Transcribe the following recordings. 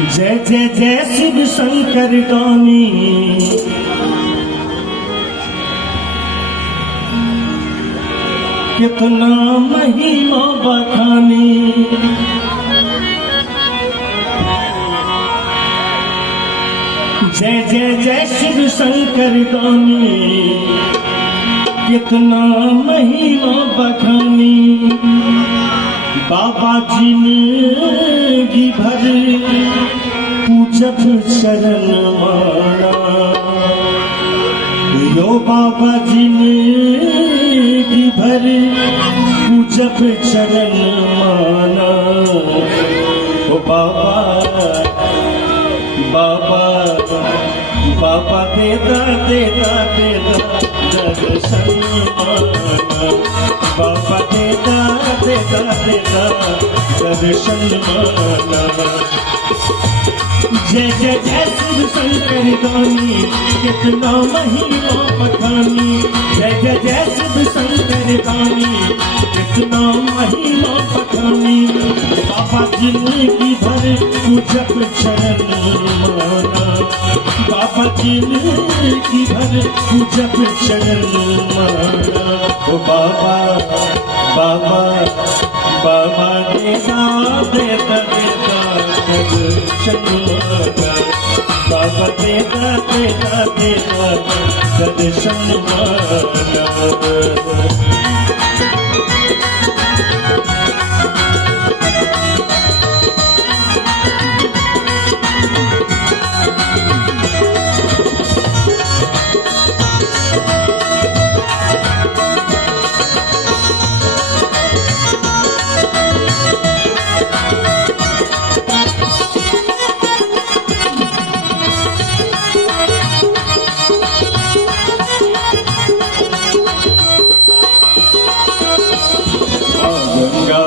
जय जय जय शिव शंकर गानी कितना महिमा बखानी। जय जय जय शिव शंकर गानी कितना महिमा बखानी। बाबा जिंदगी भर पूजब शरण माना। यो बाबा जिंदगी भर पूजब शरण माना। ओ बाबा बाबा बाबा देदा देदा देदा दर्शन माना। बाबा देदा देदा देदा दर्शन माना। जय जय जय शिव शंकर गानी कितना महिमा बखानी। जय जय जय शिव शंकर गानी कितना महिमा बखानी। बाबा जिंदगी भर पूजब शरण माना। बाबा जिंदगी भर पूजब शरण माना। ओ बाबा बाबा बाबा देदा देदा देदा दर्शन माना। बाबा देदा देदा देदा दर्शन माना।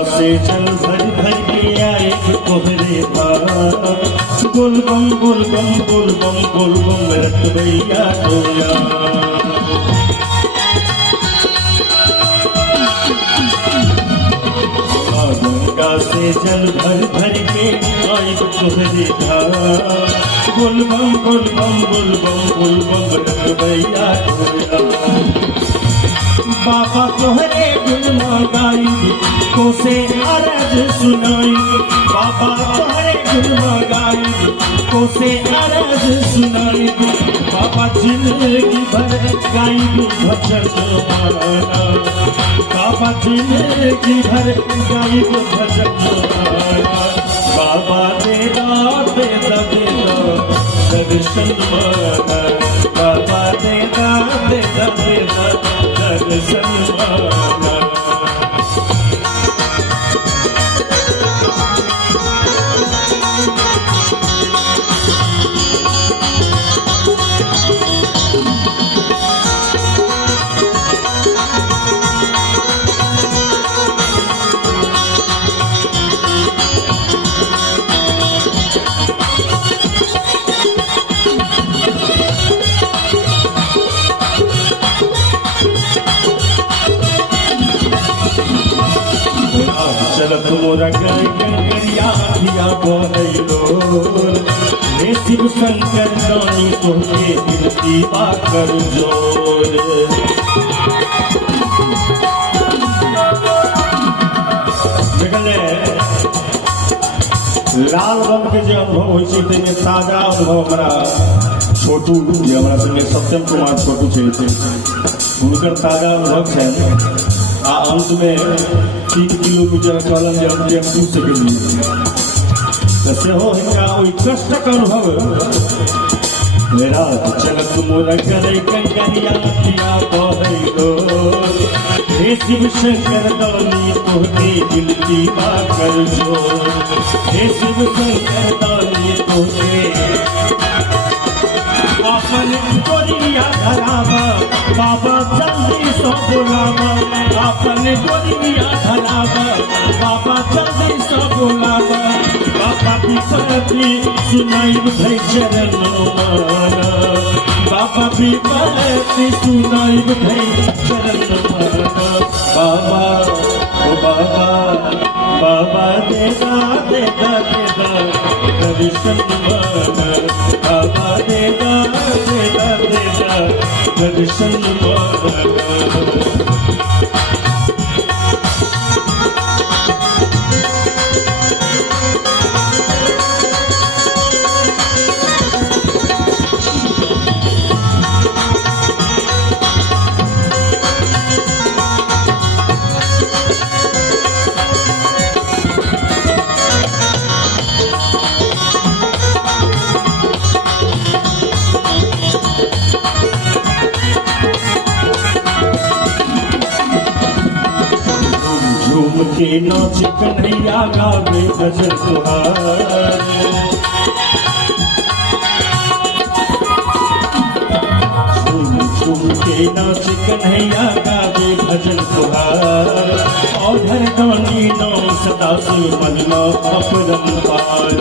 से जल भर भर के आए तोहरे पास। बोल बम बोल बम बोल बम बोल बम रख भैया डोला। गंगा से जल भर भर के आए तोहरे पास। बोल बम बोल बम बोल बम बोल बम रख भैया डोला। बाबा तोहरे गुण गाई को से अरज सुनाई। बाबा तोहरे गुण गाई को से अरज सुनाई। बाबा जिंदगी भर गाई भजन माना। बाबा जिंदगी भर गाई भजन माना। बाबा देदा देदा देदा दर्शन माना। बाबा देदा देदा देदा दर्शन माना। चलत मोरा गए कंकरिया दिया बोलो। हे शिव शंकर गानी तोहके दिल की बाकर जोर। लाल बम के जो अनुभव हो ताजा अनुभव हमारा छोटू जी हमारा संगे सत्यम कुमार छोटू छे उनकर ताजा अनुभव है। आ अंत में 3 किलोमीटर कहलन जे हम टू सकेली तो सेहो हिनका ओइ कष्टक अनुभव मेरा चलत मोरा करे कंकरिया दिया बहलो। हे शिव शंकर गानी तोहके दिल की बाकर जोर। हे शिव शंकर गानी तोहके अपन गोरिया धरावा। बाबा जल्दी सो बुलावा। अपन गोरिया धरावा। बाबा जल्दी सो बुलावा। बाबा विपत्ति सुनाई भई चरण माना। बाबा विपत्ति सुनाई भई चरण माना। बाबा ओ बाबा बाबा देगा देगा देगा दर्शन माना, बाबा देगा देगा देगा दर्शन माना। झूम के नाच कन्हैया गावे भजन तुहार, झूम झूम के नाच कन्हैया गावे भजन तुहार। औधर दानी नाम सदा सुर महिमा अपरंपार,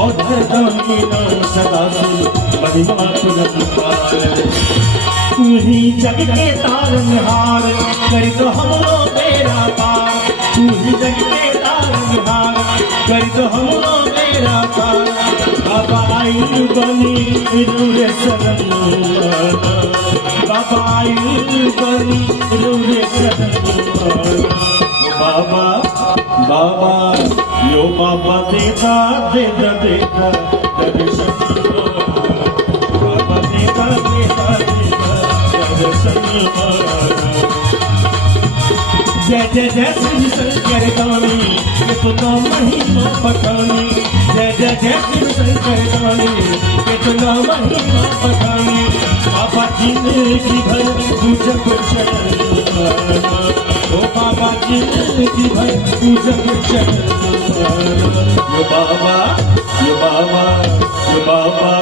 औधर दानी नाम सदा सुर महिमा अपरंपार। तू ही जग के तारनहार कर दो हमरो बेड़ा पार, तू ही जग के तारनहार कर दो हमरो बेड़ा पार। बाबा आयु बनी रूरे शरण माना, बाबा आयु बनी रूरे शरण माना। बाबा बाबा यो बाबा देता देता देता दर्शन माना, बाबा देता देता देता दर्शन माना। जय जय जय श्री शंकर गानी ये तो नाम महिमा पठानी, जय जय जय श्री शंकर गानी ये तो नाम महिमा पठानी। बाबा जिंदगी भर पूजक चरण माना, ओ बाबा जिंदगी भर पूजक चरण माना। यो बाबा यो बाबा यो बाबा